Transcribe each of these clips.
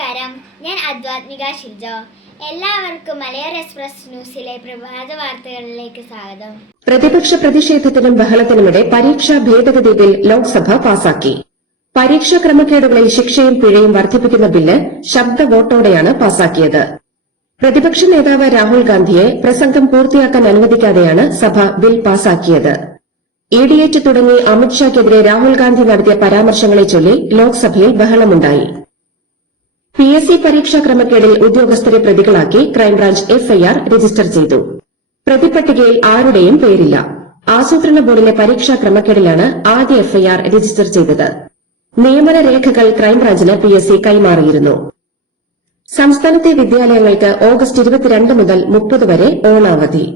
നമസ്കാരം, ഞാൻ അദ്വാത്മിക ഷിൽജോ. എല്ലാവർക്കും മലയാളം എക്സ്പ്രസ് ന്യൂസിലെ പ്രഭാത വാർത്തകളിലേക്ക് സ്വാഗതം. പ്രതിപക്ഷ പ്രതിഷേധത്തിനും ബഹളത്തിനുമിടെ പരീക്ഷാ ഭേദഗതി ബിൽ ലോക്സഭ പാസാക്കി. പരീക്ഷാ ക്രമക്കേടുകളിൽ ശിക്ഷയും പിഴയും വർദ്ധിപ്പിക്കുന്ന ബില്ല് ശബ്ദ വോട്ടോടെയാണ് പാസാക്കിയത്. പ്രതിപക്ഷ നേതാവ് രാഹുൽ ഗാന്ധിയെ പ്രസംഗം പൂർത്തിയാക്കാൻ അനുവദിക്കാതെയാണ് സഭ ബിൽ പാസാക്കിയത്. ഇഡിഎറ്റ് തുടങ്ങി അമിത്ഷായ്ക്കെതിരെ രാഹുൽ ഗാന്ധി നടത്തിയ പരാമർശങ്ങളെ ചൊല്ലി ലോക്സഭയിൽ ബഹളമുണ്ടായി. PSC പരീക്ഷാ ക്രമക്കേടിൽ ഉദ്യോഗസ്ഥരെ പ്രതികളാക്കി ക്രൈംബ്രാഞ്ച് എഫ്ഐആർ രജിസ്റ്റർ ചെയ്തു. പ്രതിപട്ടികയിൽ ആരുടെയും പേരില്ല. ആസൂത്രണ ബോർഡിലെ പരീക്ഷാ ക്രമക്കേടിലാണ് ആദ്യ എഫ്ഐആർ രജിസ്റ്റർ ചെയ്തത്. നിയമന രേഖകൾ ക്രൈംബ്രാഞ്ചിന് PSC കൈമാറിയിരുന്നു. സംസ്ഥാനത്തെ വിദ്യാലയങ്ങൾക്ക് ഓഗസ്റ്റ് 22 മുതൽ 30 വരെ ഓണാവധി.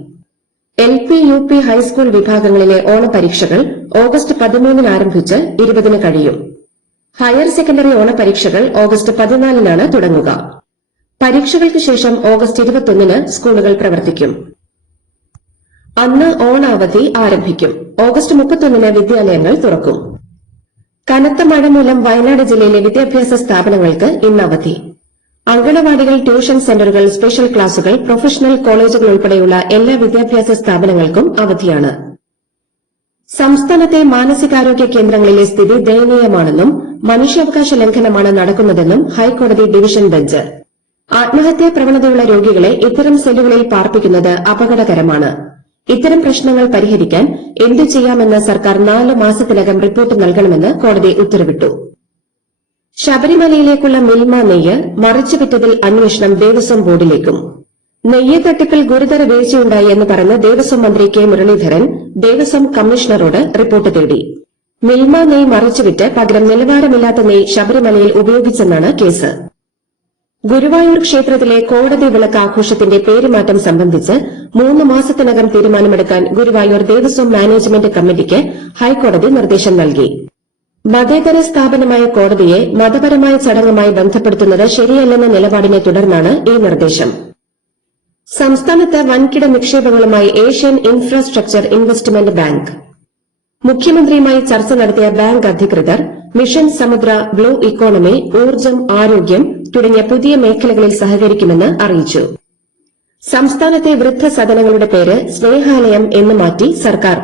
LP, UP, ഹൈസ്കൂൾ വിഭാഗങ്ങളിലെ ഓണപരീക്ഷകൾ ഓഗസ്റ്റ് 13 ആരംഭിച്ച് 20 കഴിയും. ഹയർ സെക്കൻഡറി ഓണപരീക്ഷകൾ ഓഗസ്റ്റ് 14 തുടങ്ങുക. പരീക്ഷകൾക്ക് ശേഷം ഓഗസ്റ്റ് 21 സ്കൂളുകൾ പ്രവർത്തിക്കും. അന്ന് ഓണാവധി ആരംഭിക്കും. ഓഗസ്റ്റ് 31 വിദ്യാലയങ്ങൾ തുറക്കും. കനത്ത മഴ മൂലം വയനാട് ജില്ലയിലെ വിദ്യാഭ്യാസ സ്ഥാപനങ്ങൾക്ക് ഇന്ന് അവധി. അങ്കണവാടികൾ, ട്യൂഷൻ സെന്ററുകൾ, സ്പെഷ്യൽ ക്ലാസുകൾ, പ്രൊഫഷണൽ കോളേജുകൾ ഉൾപ്പെടെയുള്ള എല്ലാ വിദ്യാഭ്യാസ സ്ഥാപനങ്ങൾക്കും അവധിയാണ്. സംസ്ഥാനത്തെ മാനസികാരോഗ്യ കേന്ദ്രങ്ങളിലെ സ്ഥിതി ദയനീയമാണെന്നും മനുഷ്യാവകാശ ലംഘനമാണ് നടക്കുന്നതെന്നും ഹൈക്കോടതി ഡിവിഷൻ ബെഞ്ച്. ആത്മഹത്യാ പ്രവണതയുള്ള രോഗികളെ ഇത്തരം സെല്ലുകളിൽ പാർപ്പിക്കുന്നത് അപകടകരമാണ്. ഇത്തരം പ്രശ്നങ്ങൾ പരിഹരിക്കാൻ എന്തു ചെയ്യാമെന്ന് സർക്കാർ 4 മാസത്തിനകം റിപ്പോർട്ട് നൽകണമെന്ന് കോടതി ഉത്തരവിട്ടു. ശബരിമലയിലേക്കുള്ള മിൽമ നെയ്യ് മറിച്ചുവിറ്റതിൽ അന്വേഷണം ദേവസ്വം ബോർഡിലേക്കും. നെയ്യ് തട്ടിപ്പിൽ ഗുരുതര വീഴ്ചയുണ്ടായി എന്ന് പറഞ്ഞ് ദേവസ്വം മന്ത്രി കെ മുരളീധരൻ ദേവസ്വം കമ്മീഷണറോട് റിപ്പോർട്ട് തേടി. മിൽമ നെയ്യ് മറിച്ചുവിറ്റ് പകരം നിലവാരമില്ലാത്ത നെയ്യ് ശബരിമലയിൽ ഉപയോഗിച്ചെന്നാണ് കേസ്. ഗുരുവായൂർ ക്ഷേത്രത്തിലെ കോടതി വിളക്ക് ആഘോഷത്തിന്റെ പേരുമാറ്റം സംബന്ധിച്ച് 3 മാസത്തിനകം തീരുമാനമെടുക്കാൻ ഗുരുവായൂർ ദേവസ്വം മാനേജ്മെന്റ് കമ്മിറ്റിക്ക് ഹൈക്കോടതി നിർദ്ദേശം നൽകി. മതേതര സ്ഥാപനമായ കോടതിയെ മതപരമായ ചടങ്ങുമായി ബന്ധപ്പെടുത്തുന്നത് ശരിയല്ലെന്ന നിലപാടിനെ തുടർന്നാണ് ഈ നിർദ്ദേശം. സംസ്ഥാനത്ത് വൻകിട നിക്ഷേപങ്ങളുമായി ഏഷ്യൻ ഇൻഫ്രാസ്ട്രക്ചർ ഇൻവെസ്റ്റ്മെന്റ് ബാങ്ക്. മുഖ്യമന്ത്രിയുമായി ചർച്ച നടത്തിയ ബാങ്ക് അധികൃതർ മിഷൻ സമുദ്ര, ബ്ലൂ ഇക്കോണമി, ഊർജ്ജം, ആരോഗ്യം തുടങ്ങിയ പുതിയ മേഖലകളിൽ സഹകരിക്കുമെന്ന് അറിയിച്ചു. സംസ്ഥാനത്തെ വൃദ്ധസദനങ്ങളുടെ പേര് സ്നേഹാലയം എന്ന് മാറ്റി സർക്കാർ.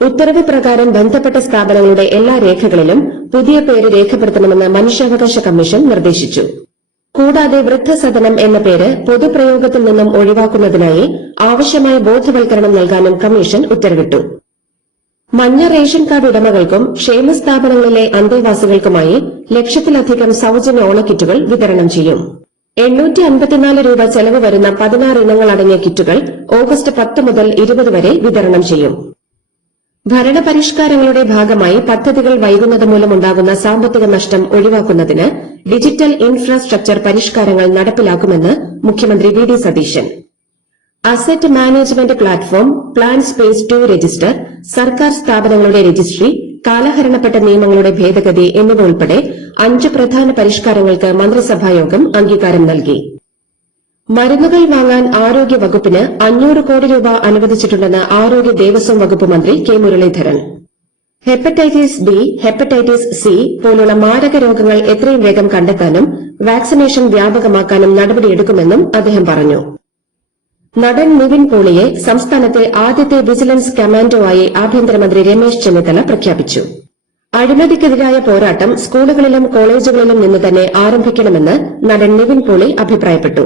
ഉത്തരവ് പ്രകാരം ബന്ധപ്പെട്ട സ്ഥാപനങ്ങളുടെ എല്ലാ രേഖകളിലും പുതിയ പേര് രേഖപ്പെടുത്തണമെന്ന് മനുഷ്യാവകാശ കമ്മീഷൻ നിർദ്ദേശിച്ചു. കൂടാതെ വൃദ്ധസദനം എന്ന പേര് പൊതുപ്രയോഗത്തിൽ നിന്നും ഒഴിവാക്കുന്നതിനായി ആവശ്യമായ ബോധവൽക്കരണം നൽകാനും കമ്മീഷൻ ഉത്തരവിട്ടു. മഞ്ഞ റേഷൻ കാർഡ് ഉടമകൾക്കും ക്ഷേമസ്ഥാപനങ്ങളിലെ അന്തേവാസികൾക്കുമായി ലക്ഷത്തിലധികം സൌജന്യ ഓണക്കിറ്റുകൾ വിതരണം ചെയ്യും. 854 രൂപ ചെലവ് വരുന്ന 16 ഇനങ്ങൾ അടങ്ങിയ കിറ്റുകൾ ഓഗസ്റ്റ് 10 മുതൽ 20 വരെ വിതരണം ചെയ്യും. ഭരണപരിഷ്കാരങ്ങളുടെ ഭാഗമായി പദ്ധതികൾ വൈകുന്നത് മൂലമുണ്ടാകുന്ന സാമ്പത്തിക നഷ്ടം ഒഴിവാക്കുന്നതിന് ഡിജിറ്റൽ ഇൻഫ്രാസ്ട്രക്ചർ പരിഷ്കാരങ്ങൾ നടപ്പിലാക്കുമെന്ന് മുഖ്യമന്ത്രി V D Satheesan. Asset management platform, plan space 2 register, സർക്കാർ സ്ഥാപനങ്ങളുടെ രജിസ്ട്രി, കാലഹരണപ്പെട്ട നിയമങ്ങളുടെ ഭേദഗതി എന്നിവ ഉൾപ്പെടെ 5 പ്രധാന പരിഷ്കാരങ്ങൾക്ക് മന്ത്രിസഭായോഗം അംഗീകാരം നൽകി. മരുന്നുകൾ വാങ്ങാൻ ആരോഗ്യ വകുപ്പിന് 500 കോടി രൂപ അനുവദിച്ചിട്ടുണ്ടെന്ന് ആരോഗ്യ ദേവസ്വം വകുപ്പ് മന്ത്രി K Muraleedharan. Hepatitis B, hepatitis C പോലുള്ള മാരക രോഗങ്ങൾ എത്രയും വേഗം കണ്ടെത്താനും വാക്സിനേഷൻ വ്യാപകമാക്കാനും നടപടിയെടുക്കുമെന്നും അദ്ദേഹം പറഞ്ഞു. നടൻ നിവിൻ പോളിയെ സംസ്ഥാനത്തെ ആദ്യത്തെ വിജിലൻസ് കമാൻഡോ ആയി ആഭ്യന്തരമന്ത്രി രമേശ് ചെന്നിത്തല പ്രഖ്യാപിച്ചു. അഴിമതിക്കെതിരായ പോരാട്ടം സ്കൂളുകളിലും കോളേജുകളിലും നിന്ന് തന്നെ ആരംഭിക്കണമെന്ന് നടൻ നിവിൻ പോളി അഭിപ്രായപ്പെട്ടു.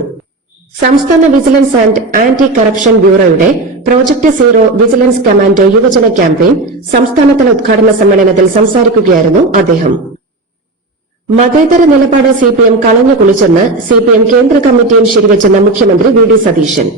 സംസ്ഥാന വിജിലൻസ് ആന്റ് ആന്റി കറപ്ഷൻ ബ്യൂറോയുടെ പ്രോജക്ട് സീറോ വിജിലൻസ് കമാൻഡോ യുവജന ക്യാമ്പയിൻ സംസ്ഥാനതല ഉദ്ഘാടന സമ്മേളനത്തിൽ സംസാരിക്കുകയായിരുന്നു അദ്ദേഹം. മതേതര നിലപാട് CPM കളഞ്ഞു കുളിച്ചെന്ന് CPM കേന്ദ്ര കമ്മിറ്റിയും ശരിവെച്ചെന്ന് മുഖ്യമന്ത്രി വി ഡി സതീശൻ.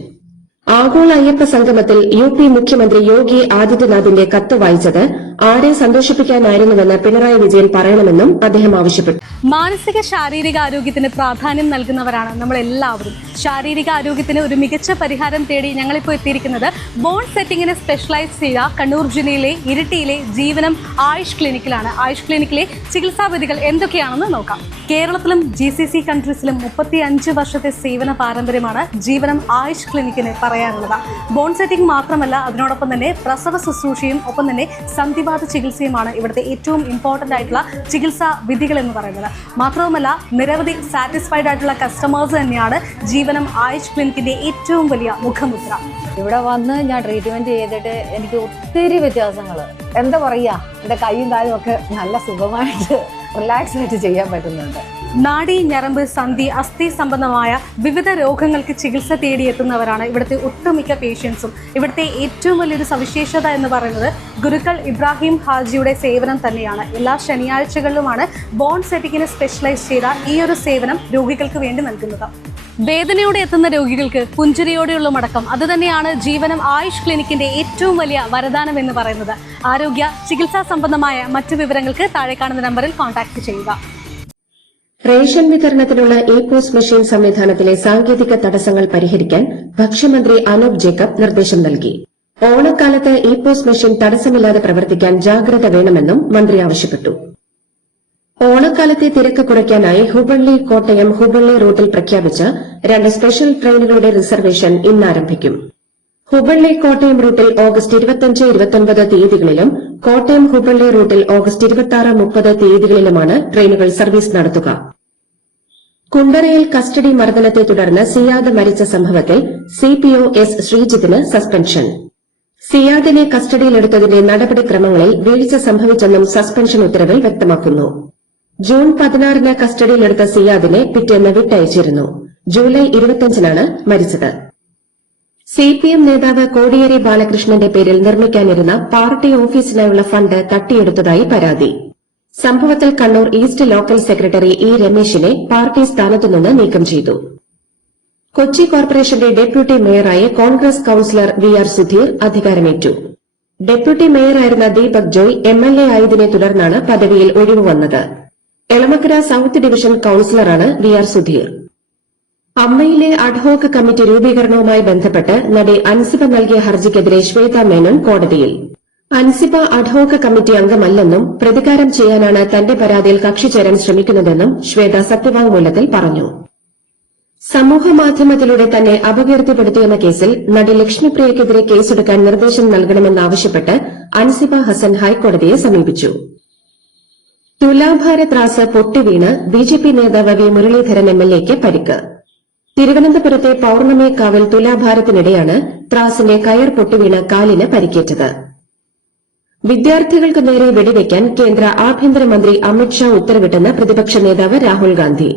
ആഗോള അയ്യപ്പ സംഗമത്തിൽ UP മുഖ്യമന്ത്രി യോഗി ആദിത്യനാഥിന്റെ കത്ത് വായിച്ചത് ആരെ സന്തോഷിപ്പിക്കാനായിരുന്നുവെന്ന് പിണറായി വിജയൻ പറയണമെന്നും അദ്ദേഹം ആവശ്യപ്പെട്ടു. മാനസിക ശാരീരിക ആരോഗ്യത്തിന് പ്രാധാന്യം നൽകുന്നവരാണ് നമ്മൾ എല്ലാവരും. ശാരീരിക ആരോഗ്യത്തിന് ഒരു മികച്ച പരിഹാരം തേടി ഞങ്ങളിപ്പോൾ എത്തിയിരിക്കുന്നത് ബോൺ സെറ്റിംഗിന് സ്പെഷ്യലൈസ് ചെയ്ത കണ്ണൂർ ജില്ലയിലെ ഇരിട്ടിയിലെ ജീവനം ആയുഷ് ക്ലിനിക്കിലാണ്. ആയുഷ് ക്ലിനിക്കിലെ ചികിത്സാവിധികൾ എന്തൊക്കെയാണെന്ന് നോക്കാം. കേരളത്തിലും GCC കൺട്രീസിലും 35 വർഷത്തെ സേവന പാരമ്പര്യമാണ് ജീവനം ആയുഷ് ക്ലിനിക്കിന് പറയാനുള്ളത്. ബോൺ സെറ്റിംഗ് മാത്രമല്ല, അതിനോടൊപ്പം തന്നെ പ്രസവ ശുശ്രൂഷയും ഒപ്പം തന്നെ സന്ധിവാത യുക്തിവാദ ചികിത്സയുമാണ് ഇവിടുത്തെ ഏറ്റവും ഇമ്പോർട്ടൻ്റ് ആയിട്ടുള്ള ചികിത്സാ വിധികൾ എന്ന് പറയുന്നത്. മാത്രവുമല്ല, നിരവധി സാറ്റിസ്ഫൈഡ് ആയിട്ടുള്ള കസ്റ്റമേഴ്സ് തന്നെയാണ് ജീവനം ആയുഷ് ക്ലിനിക്കിന്റെ ഏറ്റവും വലിയ മുഖമുദ്ര. ഇവിടെ വന്ന് ഞാൻ ട്രീറ്റ്മെന്റ് ചെയ്തിട്ട് എനിക്ക് ഒത്തിരി വ്യത്യാസങ്ങൾ, എന്താ പറയുക, എൻ്റെ കൈയും കാലും ഒക്കെ നല്ല സുഖമായിട്ട് റിലാക്സ് ആയിട്ട് ചെയ്യാൻ പറ്റുന്നുണ്ട്. നാഡി, ഞരമ്പ്, സന്ധി, അസ്ഥി സംബന്ധമായ വിവിധ രോഗങ്ങൾക്ക് ചികിത്സ തേടിയെത്തുന്നവരാണ് ഇവിടുത്തെ ഒട്ടുമിക്ക പേഷ്യൻസും. ഇവിടുത്തെ ഏറ്റവും വലിയൊരു സവിശേഷത എന്ന് പറയുന്നത് ഗുരുക്കൾ ഇബ്രാഹിം ഹാജിയുടെ സേവനം തന്നെയാണ്. എല്ലാ ശനിയാഴ്ചകളിലുമാണ് ബോൺ സെറ്റിങ്ങിന് സ്പെഷ്യലൈസ് ചെയ്ത ഈ ഒരു സേവനം രോഗികൾക്ക് വേണ്ടി നൽകുന്നത്. വേദനയോടെ എത്തുന്ന രോഗികൾക്ക് പുഞ്ചിരിയോടെയുള്ള മടക്കം, അതുതന്നെയാണ് ജീവനം ആയുഷ് ക്ലിനിക്കിന്റെ ഏറ്റവും വലിയ വരദാനം എന്ന് പറയുന്നത്. ആരോഗ്യ ചികിത്സാ സംബന്ധമായ മറ്റു വിവരങ്ങൾക്ക് താഴെ കാണുന്ന നമ്പറിൽ കോൺടാക്ട് ചെയ്യുക. റേഷൻ വിതരണത്തിനുള്ള ഇ-പോസ് മെഷീൻ സംവിധാനത്തിലെ സാങ്കേതിക തടസ്സങ്ങൾ പരിഹരിക്കാൻ ഭക്ഷ്യമന്ത്രി അനൂപ് ജേക്കബ് നിർദ്ദേശം നൽകി. ഓണക്കാലത്ത് ഇ-പോസ് മെഷീൻ തടസ്സമില്ലാതെ പ്രവർത്തിക്കാൻ ജാഗ്രത വേണമെന്നും മന്ത്രി ആവശ്യപ്പെട്ടു. ഓണക്കാലത്തെ തിരക്ക് കുറയ്ക്കാനായി ഹുബള്ളി കോട്ടയം ഹുബള്ളി റൂട്ടിൽ പ്രഖ്യാപിച്ച 2 സ്പെഷ്യൽ ട്രെയിനുകളുടെ റിസർവേഷൻ ഇന്ന് ആരംഭിക്കും. ഹുബള്ളി കോട്ടയം റൂട്ടിൽ ഓഗസ്റ്റ് 25, 29 തീയതികളിലും കോട്ടയം ഹുബള്ളി റൂട്ടിൽ ഓഗസ്റ്റ് 26, 30 തീയതികളിലുമാണ് ട്രെയിനുകൾ സർവീസ് നടത്തുക. കുണ്ടറയിൽ കസ്റ്റഡി മർദ്ദനത്തെ തുടർന്ന് സിയാദ് മരിച്ച സംഭവത്തിൽ സിപിഒ എസ് ശ്രീജിത്തിന് സസ്പെൻഷൻ. സിയാദിനെ കസ്റ്റഡിയിലെടുത്തതിന്റെ നടപടിക്രമങ്ങളിൽ വീഴ്ച സംഭവിച്ചെന്നും സസ്പെൻഷൻ ഉത്തരവിൽ വ്യക്തമാക്കുന്നു. ജൂൺ 16-ന് കസ്റ്റഡിയിലെടുത്ത സിയാദിനെ പിറ്റേന്ന് വിട്ടയച്ചിരുന്നു. ജൂലൈ 25-നാണ് മരിച്ചത്. സിപിഎം നേതാവ് കോടിയേരി ബാലകൃഷ്ണന്റെ പേരിൽ നിർമ്മിക്കാനിരുന്ന പാർട്ടി ഓഫീസിനായുള്ള ഫണ്ട് തട്ടിയെടുത്തതായി പരാതി. സംഭവത്തിൽ Kannur east local secretary E രമേശിനെ പാർട്ടി സ്ഥാനത്തുനിന്ന് നീക്കം ചെയ്തു. കൊച്ചി കോർപ്പറേഷന്റെ ഡെപ്യൂട്ടി മേയറായി Congress councillor V R Sudheer അധികാരമേറ്റു. ഡെപ്യൂട്ടി മേയറായിരുന്ന ദീപക് ജോയ് എംഎൽഎ ആയതിനെ തുടർന്നാണ് പദവിയിൽ ഒഴിവ് വന്നത്. എളമക്കര സൌത്ത് ഡിവിഷൻ കൌൺസിലറാണ് വി ആർ സുധീർ. അമ്മയിലെ അഡ്ഹോക്ക് കമ്മിറ്റി രൂപീകരണവുമായി ബന്ധപ്പെട്ട് നടി അൻസിബ നൽകിയ ഹർജിക്കെതിരെ ശ്വേത മേനോൻ കോടതിയിൽ. അൻസിബ അഡ്ഹോക്ക് കമ്മിറ്റി അംഗമല്ലെന്നും പ്രതികാരം ചെയ്യാനാണ് തന്റെ പരാതിയിൽ കക്ഷി ചേരാൻ ശ്രമിക്കുന്നതെന്നും ശ്വേത സത്യവാങ്മൂലത്തിൽ പറഞ്ഞു. സമൂഹമാധ്യമത്തിലൂടെ തന്നെ അപകീർത്തിപ്പെടുത്തിയെന്ന കേസിൽ നടി ലക്ഷ്മിപ്രിയയ്ക്കെതിരെ കേസെടുക്കാൻ നിർദ്ദേശം നൽകണമെന്നാവശ്യപ്പെട്ട് അൻസിബ ഹസൻ ഹൈക്കോടതിയെ സമീപിച്ചു. തുലാഭാര ത്രാസ് പൊട്ടിവീണ് ബിജെപി നേതാവ് വി മുരളീധരൻ എംഎൽഎയ്ക്ക് പരിക്ക്. തിരുവനന്തപുരത്തെ പൌർണമിക്കാവിൽ തുലാഭാരത്തിനിടെയാണ് ത്രാസിന്റെ കയർ പൊട്ടിവീണ് കാലിന് പരിക്കേറ്റത്. വിദ്യാർത്ഥികൾക്ക് നേരെ വെടിവെക്കാൻ കേന്ദ്ര ആഭ്യന്തരമന്ത്രി അമിത്ഷാ ഉത്തരവിട്ടെന്ന് പ്രതിപക്ഷ നേതാവ് രാഹുൽ ഗാന്ധി.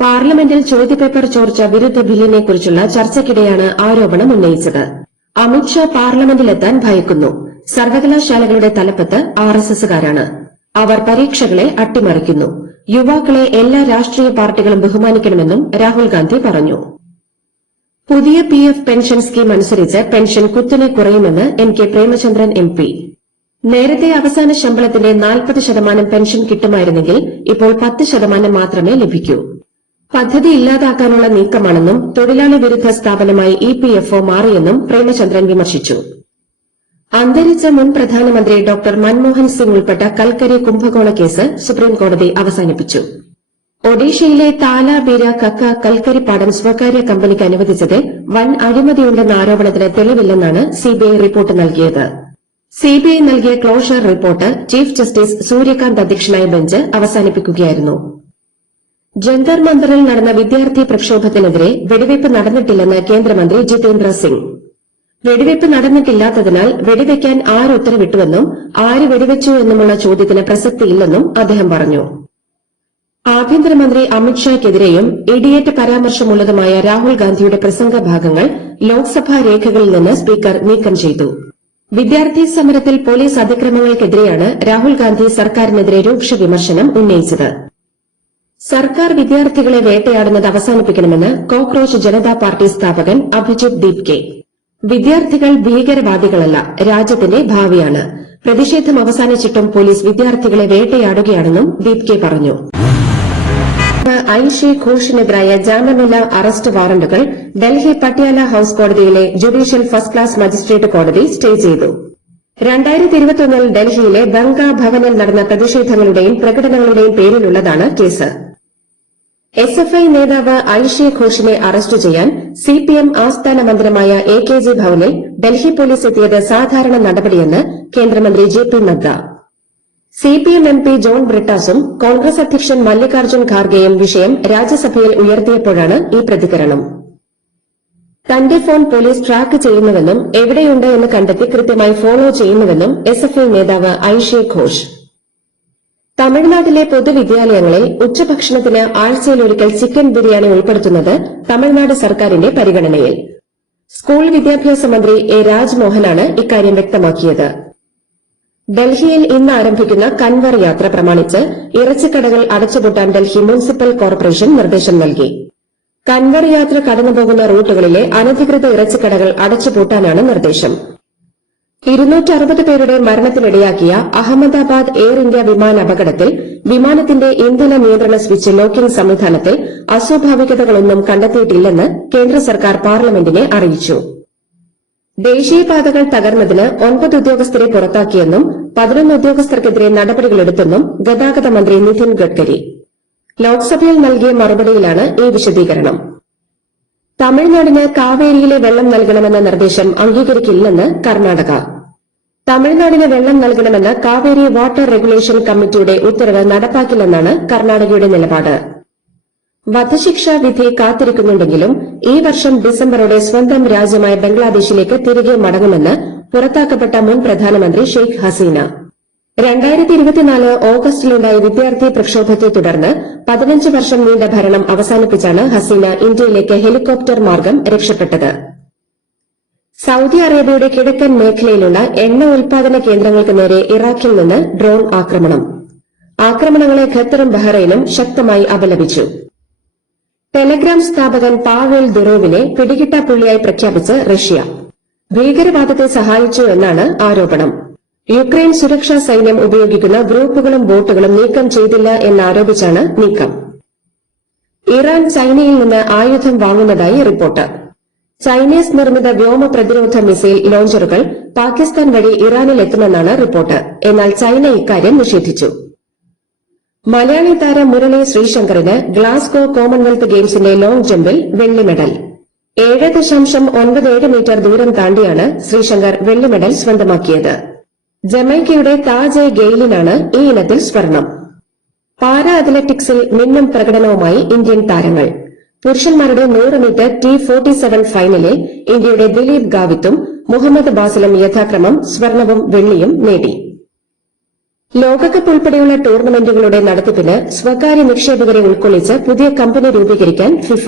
പാർലമെന്റിൽ ചോദ്യപേപ്പർ ചോർച്ച വിരുദ്ധ ബില്ലിനെക്കുറിച്ചുള്ള ചർച്ചയ്ക്കിടെയാണ് ആരോപണം ഉന്നയിച്ചത്. അമിത്ഷാ പാർലമെന്റിലെത്താൻ ഭയക്കുന്നു. സർവകലാശാലകളുടെ തലപ്പത്ത് ആർഎസ്എസുകാരാണ്. അവർ പരീക്ഷകളെ അട്ടിമറിക്കുന്നു. യുവാക്കളെ എല്ലാ രാഷ്ട്രീയ പാർട്ടികളും ബഹുമാനിക്കണമെന്നും രാഹുൽ ഗാന്ധി പറഞ്ഞു. പുതിയ പിഎഫ് പെൻഷൻ സ്കീം അനുസരിച്ച് പെൻഷൻ കുത്തനെ കുറയുമെന്ന് എൻ.കെ. പ്രേമചന്ദ്രൻ എംപി. നേരത്തെ അവസാന ശമ്പളത്തിന്റെ 40% പെൻഷൻ കിട്ടുമായിരുന്നെങ്കിൽ ഇപ്പോൾ 10% മാത്രമേ ലഭിക്കൂ. പദ്ധതി ഇല്ലാതാക്കാനുള്ള നീക്കമാണെന്നും തൊഴിലാളി വിരുദ്ധ സ്ഥാപനമായി ഇപിഎഫ്ഒ മാറിയെന്നും പ്രേമചന്ദ്രൻ വിമർശിച്ചു. അന്തരിച്ച മുൻ പ്രധാനമന്ത്രി ഡോക്ടർ മൻമോഹൻ സിംഗ് ഉൾപ്പെട്ട കൽക്കരി കുംഭകോണ കേസ് സുപ്രീംകോടതി അവസാനിപ്പിച്ചു. ഒഡീഷയിലെ താലാബീര കക്ക കൽക്കരിപ്പാടം സ്വകാര്യ കമ്പനിക്ക് അനുവദിച്ചതിൽ വൻ അഴിമതിയുണ്ടെന്ന ആരോപണത്തിന് തെളിവില്ലെന്നാണ് സിബിഐ റിപ്പോർട്ട് നൽകിയത്. സിബിഐ നൽകിയ closure report chief justice Surya Kant അധ്യക്ഷനായ ബെഞ്ച് അവസാനിപ്പിക്കുകയായിരുന്നു. ജന്തർ മന്ദറിൽ നടന്ന വിദ്യാർത്ഥി പ്രക്ഷോഭത്തിനെതിരെ വെടിവയ്പ് നടന്നിട്ടില്ലെന്ന് കേന്ദ്രമന്ത്രി ജിതേന്ദ്ര സിംഗ്. വെടിവയ്പ് നടന്നിട്ടില്ലാത്തതിനാൽ വെടിവയ്ക്കാൻ ഉത്തരവിട്ടുവെന്നും ആര് വെടിവെച്ചു എന്നുമുള്ള ചോദ്യത്തിന് പ്രസക്തിയില്ലെന്നും അദ്ദേഹം പറഞ്ഞു. ആഭ്യന്തരമന്ത്രി അമിത്ഷായ്ക്കെതിരെയും ഇഡിയറ്റ് പരാമർശമുള്ളതുമായ രാഹുൽ ഗാന്ധിയുടെ പ്രസംഗ ഭാഗങ്ങൾ ലോക്സഭാ രേഖകളിൽ നിന്ന് സ്പീക്കർ നീക്കം ചെയ്തു. വിദ്യാർത്ഥി സമരത്തിൽ പോലീസ് അതിക്രമങ്ങൾക്കെതിരെയാണ് രാഹുൽ ഗാന്ധി സർക്കാരിനെതിരെ രൂക്ഷ വിമർശനം ഉന്നയിച്ചത്. സർക്കാർ വിദ്യാർത്ഥികളെ വേട്ടയാടുന്നത് അവസാനിപ്പിക്കണമെന്ന് കോക്രോച്ച് ജനതാ പാർട്ടി സ്ഥാപകൻ അഭിജിത് ദീപ് കെ. വിദ്യാർത്ഥികൾ ഭീകരവാദികളല്ല, രാജ്യത്തിന്റെ ഭാവിയാണ്. പ്രതിഷേധം അവസാനിച്ചിട്ടും പോലീസ് വിദ്യാർത്ഥികളെ വേട്ടയാടുകയാണെന്നും ദീപ് കെ പറഞ്ഞു. ഐഷി ഘോഷിനെതിരായ ജാമ്യമില്ലാ അറസ്റ്റ് വാറന്റുകൾ ഡൽഹി പട്യാല ഹൌസ് കോടതിയിലെ ജുഡീഷ്യൽ ഫസ്റ്റ് ക്ലാസ് മജിസ്ട്രേറ്റ് കോടതി സ്റ്റേ ചെയ്തു. 2021 ഡൽഹിയിലെ ഗംഗാ ഭവനിൽ നടന്ന പ്രതിഷേധങ്ങളുടെയും പ്രകടനങ്ങളുടെയും പേരിലുള്ളതാണ് കേസ്. SFI നേതാവ് ഐഷെ ഘോഷിനെ അറസ്റ്റ് ചെയ്യാൻ CPM ആസ്ഥാന മന്ദിരമായ AKG ഭവനിൽ ഡൽഹി പോലീസ് എത്തിയത് സാധാരണ നടപടിയെന്ന് കേന്ദ്രമന്ത്രി JP Nadda. CPM MP John ബ്രിട്ടാസും കോൺഗ്രസ് അധ്യക്ഷൻ മല്ലികാർജ്ജുൻ ഖാർഗെയും വിഷയം രാജ്യസഭയിൽ ഉയർത്തിയപ്പോഴാണ് ഈ പ്രതികരണം. തന്റെ ഫോൺ പോലീസ് ട്രാക്ക് ചെയ്യുന്നുവെന്നും എവിടെയുണ്ട് എന്ന് കണ്ടെത്തി കൃത്യമായി ഫോളോ ചെയ്യുന്നുവെന്നും SFI നേതാവ് ഐഷെ ഘോഷ്. തമിഴ്നാട്ടിലെ പൊതുവിദ്യാലയങ്ങളിൽ ഉച്ചഭക്ഷണത്തിന് ആഴ്ചയിലൊരിക്കൽ ചിക്കൻ ബിരിയാണി ഉൾപ്പെടുത്തുന്നത് തമിഴ്നാട് സർക്കാരിന്റെ പരിഗണനയിൽ. സ്കൂൾ വിദ്യാഭ്യാസ മന്ത്രി A. രാജ്മോഹനാണ് ഇക്കാര്യം വ്യക്തമാക്കിയത്. ഡൽഹിയിൽ ഇന്ന് ആരംഭിക്കുന്ന കൻവർ യാത്ര പ്രമാണിച്ച് ഇറച്ചിക്കടകൾ അടച്ചുപൂട്ടാൻ ഡൽഹി മുനിസിപ്പൽ കോർപ്പറേഷൻ നിർദ്ദേശം നൽകി. കൻവർ യാത്ര കടന്നുപോകുന്ന റൂട്ടുകളിലെ അനധികൃത ഇറച്ചിക്കടകൾ അടച്ചുപൂട്ടാനാണ് നിർദ്ദേശം. 260 പേരുടെ മരണത്തിനിടയാക്കിയ അഹമ്മദാബാദ് എയർ ഇന്ത്യ വിമാന അപകടത്തിൽ വിമാനത്തിന്റെ ഇന്ധന നിയന്ത്രണ സ്വിച്ച് ലോക്കിംഗ് സംവിധാനത്തിൽ അസ്വാഭാവികതകളൊന്നും കണ്ടെത്തിയിട്ടില്ലെന്ന് കേന്ദ്ര സർക്കാർ പാർലമെന്റിനെ അറിയിച്ചു. ദേശീയപാതകൾ തകർന്നതിന് 9 ഉദ്യോഗസ്ഥരെ പുറത്താക്കിയെന്നും 11 ഉദ്യോഗസ്ഥർക്കെതിരെ നടപടികളെടുത്തെന്നും ഗതാഗത മന്ത്രി നിതിൻ ഗഡ്കരി. ലോക്സഭയിൽ നൽകിയ മറുപടിയിലാണ് ഈ വിശദീകരണം. തമിഴ്നാടിന് കാവേരിയിലെ വെള്ളം നൽകണമെന്ന നിർദ്ദേശം അംഗീകരിക്കില്ലെന്ന് കർണാടക. തമിഴ്നാടിന് വെള്ളം നൽകണമെന്ന കാവേരി വാട്ടർ റെഗുലേഷൻ കമ്മിറ്റിയുടെ ഉത്തരവ് നടപ്പാക്കില്ലെന്നാണ് കർണാടകയുടെ നിലപാട്. വധശിക്ഷാ വിധി കാത്തിരിക്കുന്നുണ്ടെങ്കിലും ഈ വർഷം ഡിസംബറോടെ സ്വന്തം രാജ്യമായ ബംഗ്ലാദേശിലേക്ക് തിരികെ മടങ്ങുമെന്ന് പുറത്താക്കപ്പെട്ട മുൻ പ്രധാനമന്ത്രി ഷെയ്ഖ് ഹസീന. 2024 ഓഗസ്റ്റിലുണ്ടായ വിദ്യാർത്ഥി പ്രക്ഷോഭത്തെ തുടർന്ന് 15 വർഷം നീണ്ട ഭരണം അവസാനിപ്പിച്ചാണ് ഹസീന ഇന്ത്യയിലേക്ക് ഹെലികോപ്റ്റർ മാർഗം രക്ഷപ്പെട്ടത്. സൌദി അറേബ്യയുടെ കിഴക്കൻ മേഖലയിലുള്ള എണ്ണ ഉൽപാദന കേന്ദ്രങ്ങൾക്ക് നേരെ ഇറാഖിൽ നിന്ന് ഡ്രോൺ ആക്രമണം. ആക്രമണങ്ങളെ ഖത്തറും ബഹ്റൈനും ശക്തമായി അപലപിച്ചു. ടെലഗ്രാം സ്ഥാപകൻ പാവേൽ ദുറോവിനെ പിടികിട്ടാപ്പുള്ളിയായി പ്രഖ്യാപിച്ച് റഷ്യ. ഭീകരവാദത്തെ സഹായിച്ചു എന്നാണ് ആരോപണം. യുക്രൈൻ സുരക്ഷാ സൈന്യം ഉപയോഗിക്കുന്ന ഗ്രൂപ്പുകളും ബോട്ടുകളും നീക്കം ചെയ്തില്ല എന്നാരോപിച്ചാണ് നീക്കം. ഇറാൻ ചൈനയിൽ നിന്ന് ആയുധം വാങ്ങുന്നതായി റിപ്പോർട്ട്. ചൈനീസ് നിർമ്മിത വ്യോമ പ്രതിരോധ മിസൈൽ ലോഞ്ചറുകൾ പാകിസ്ഥാൻ വഴി ഇറാനിലെത്തുമെന്നാണ് റിപ്പോർട്ട്. എന്നാൽ ചൈന ഇക്കാര്യം നിഷേധിച്ചു. മലയാളി താരം മുരളി ശ്രീശങ്കറിന് ഗ്ലാസ്ഗോ കോമൺവെൽത്ത് ഗെയിംസിന്റെ ലോങ് ജമ്പിൽ വെള്ളി മെഡൽ. 7.97 മീറ്റർ ദൂരം താണ്ടിയാണ് ശ്രീശങ്കർ വെള്ളി മെഡൽ സ്വന്തമാക്കിയത്. ജമൈക്കയുടെ താജ് ഗെയിലിനാണ് ഈ ഇനത്തിൽ സ്വർണം. പാരാ അത്ലറ്റിക്സിൽ മിന്നും പ്രകടനവുമായി ഇന്ത്യൻ താരങ്ങൾ. പുരുഷന്മാരുടെ 100 മീറ്റർ T47 ഫൈനലിൽ ഇന്ത്യയുടെ ദിലീപ് ഗാവിത്തും മുഹമ്മദ് ബാസിലും യഥാക്രമം സ്വർണവും വെള്ളിയും നേടി. ലോകകപ്പ് ഉൾപ്പെടെയുള്ള ടൂർണമെന്റുകളുടെ നടത്തിപ്പിന് സ്വകാര്യ നിക്ഷേപകരെ ഉൾക്കൊള്ളിച്ച് പുതിയ കമ്പനി രൂപീകരിക്കാൻ ഫിഫ.